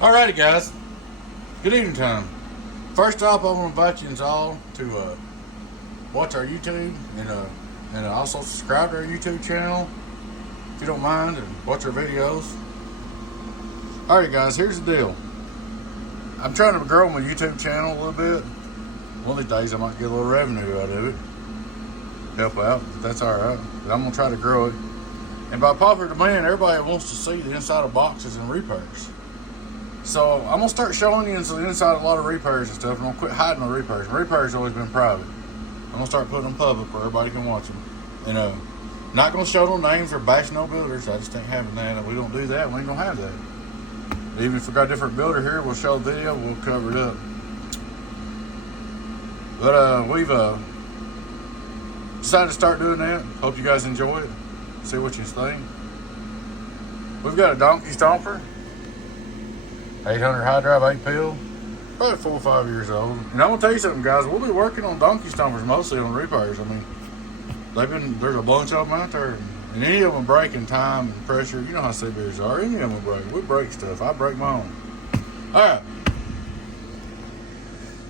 Alrighty guys, good evening time. First off, I want to invite you all to watch our YouTube and also subscribe to our YouTube channel if you don't mind, and watch our videos. Alrighty guys, here's the deal. I'm trying to grow my YouTube channel a little bit. One of these days I might get a little revenue out of it. Help out, but that's alright. But I'm going to try to grow it. And by popular demand, everybody wants to see the inside of boxes and repairs. So I'm going to start showing you the inside of a lot of repairs and stuff. I'm going to quit hiding my repairs. My repairs have always been private. I'm going to start putting them public where everybody can watch them. And not going to show no names or bash no builders. I just ain't having that. We don't do that. We ain't going to have that. Even if we got a different builder here, we'll show the video. We'll cover it up. But we've decided to start doing that. Hope you guys enjoy it. See what you think. We've got a Donkey Stomper 800 high drive 8 pill, probably 4 or 5 years old. And I'm gonna tell you something, guys. We'll be working on donkey stompers mostly on repairs. I mean, there's a bunch of them out there, and any of them break in time and pressure. You know how CBs are. Any of them will break. We break stuff. I break my own. All right.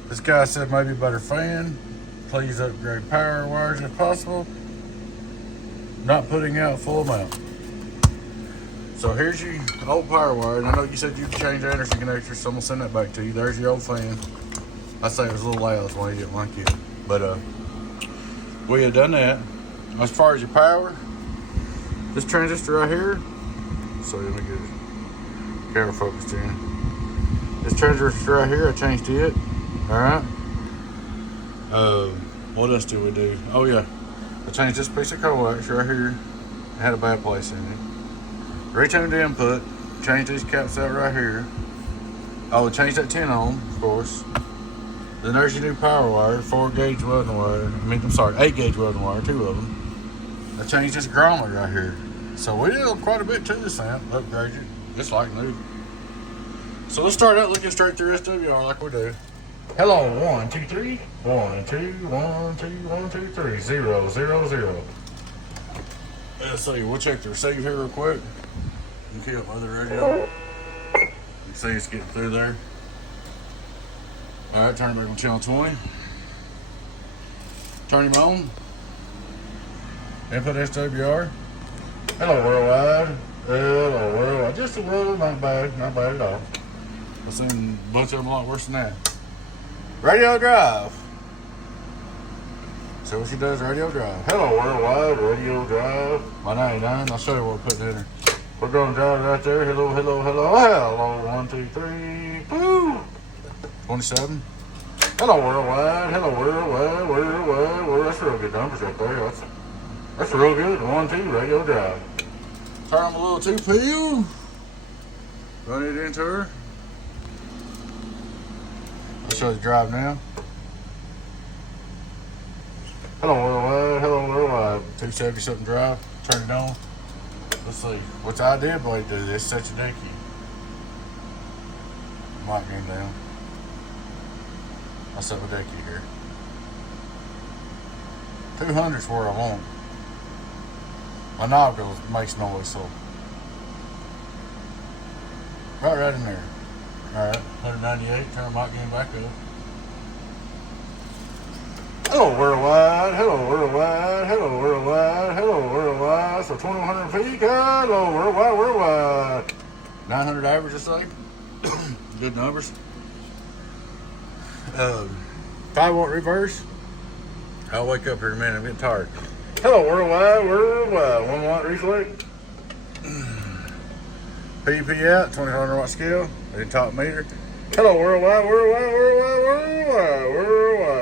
This guy said maybe a better fan. Please upgrade power wires if possible. Not putting out full amount. So here's your old power wire, and I know you said you could change the Anderson connector, so I'm gonna send that back to you. There's your old fan. I say it was a little loud, that's why you didn't like it. But we have done that. As far as your power, this transistor right here. So let me get the camera focused in. This transistor right here, I changed it. All right. What else did we do? Oh yeah, I changed this piece of coax right here. It had a bad place in it. Retuned the input, changed these caps out right here. I would change that 10 ohm, of course. Then there's your new power wire, 4 gauge welding wire. 8 gauge welding wire, 2 of them. I changed this grommet right here. So we did quite a bit to this amp, upgraded it, just like new. So let's start out looking straight through SWR like we do. Hello, 1, 2, 3. 1, 2, 1, 2, 1, 2, 3, 0, 0, 0. Let's see, we'll check the receive here real quick. You can key up my other radio. You can see it's getting through there. Alright, turn it back on channel 20. Turn him on. Input SWR. Hello worldwide. Hello worldwide. Just a little, not bad at all. I've seen a bunch of them a lot worse than that. Radio drive. So what she does, radio drive. Hello worldwide, radio drive. My 99, I'll show you what we're putting in there. We're going to drive right there. Hello, hello, hello. Hello, 1, 2, 3. Woo! 27. Hello, worldwide. Hello, worldwide. Worldwide. That's real good numbers right there. That's real good. 1, 2, radio drive. Turn on a little 2 pill. Run it into her. I'll show you the drive now. Hello, worldwide. Hello, worldwide. 270 something drive. Turn it on. Let's see. Which I did boy do this. Set your decky. Mic game down. I'll set my decky here. 200's where I want. My knob makes noise, so right in there. Alright, 198. Turn my mic game back up. Hello worldwide, hello worldwide, hello worldwide, hello worldwide. So 2100 feet, hello worldwide. 900 average, I say. Good numbers. 5-watt reverse. I'll wake up here in a minute, I'm getting tired. Hello worldwide, 1-watt reflect. PP out, 2400 watt scale, and top meter. Hello worldwide,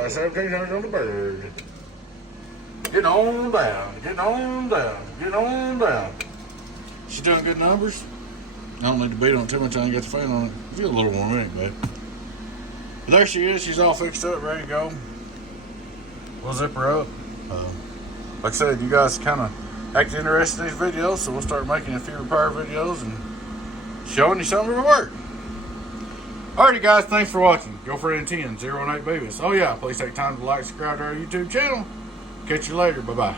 1700 on the bird. Get on down. She's doing good numbers. I don't need to beat on it too much, I ain't got the fan on it. Feel a little warm, ain't bad. But there she is, she's all fixed up, ready to go. We'll zip her up. Like I said, you guys kind of act interested in these videos, so we'll start making a few repair videos and showing you some of her work. Alrighty guys, thanks for watching. Girlfriend 10, 018 Babies. Oh yeah, please take time to like, subscribe to our YouTube channel. Catch you later, bye-bye.